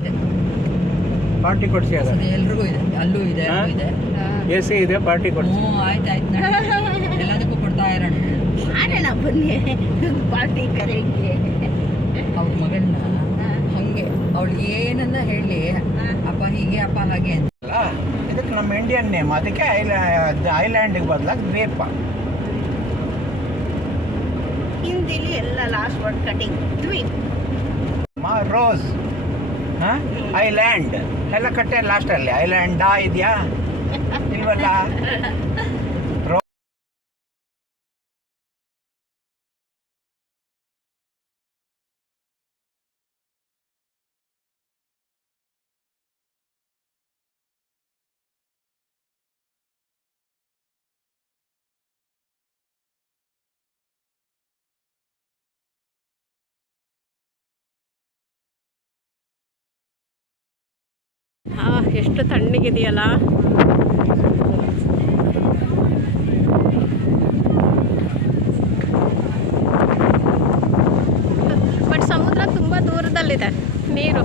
ಇದೆ. ಪಾರ್ಟಿ ಕೊಡ್ಸಿ ಅದ ಎಲ್ರಿಗೂ ಇದೆ, ಅಲ್ಲೂ ಇದೆ, ಅಲ್ಲೂ ಇದೆ. ಎ ಸಿ ಇದೆ, ಪಾರ್ಟಿ ಕೊಡ್ಸಿ. ಆಯ್ತು ಎಲ್ಲದಕ್ಕೂ ಕೊಡ್ತಾ ಇರೋಣ. ಮಾಡೋಣ ಬನ್ನಿ, ಪಾರ್ಟಿ ಕರೆಂಗೆ. ಅವ್ರ ಮಗಳನ್ನ ಹಂಗೆ ಅವಳಿಗೆ ಏನನ್ನ ಹೇಳಿ, ಅಪ್ಪ ಹೀಗೆ ಅಪ್ಪ ಹಾಗೆ ಅಂತ. ಇದಕ್ಕೆ ನಮ್ಮ ಇಂಡಿಯನ್ ನೇಮ್, ಅದಕ್ಕೆ ಐಲ್ಯಾಂಡಿಗೆ ಬದಲಾಗಿ ದ್ವೀಪ. ಹಿಂದಿಲಿ ಎಲ್ಲ ಲಾಸ್ಟ್ ವರ್ಡ್ ಕಟಿಂಗ್ ದ್ವೀಪ್. ರೋಸ್ ಐಲ್ಯಾಂಡ್ ಎಲ್ಲ ಕಟ್ಟೆ ಲಾಸ್ಟಲ್ಲಿ ಐಲ್ಯಾಂಡ್ ಇದೆಯಾ ಇಲ್ವಲ್ಲ. ಎಷ್ಟು ತಣ್ಣಗಿದೆಯಲ್ಲ. ಬಟ್ ಸಮುದ್ರ ತುಂಬ ದೂರದಲ್ಲಿದೆ ನೀರು.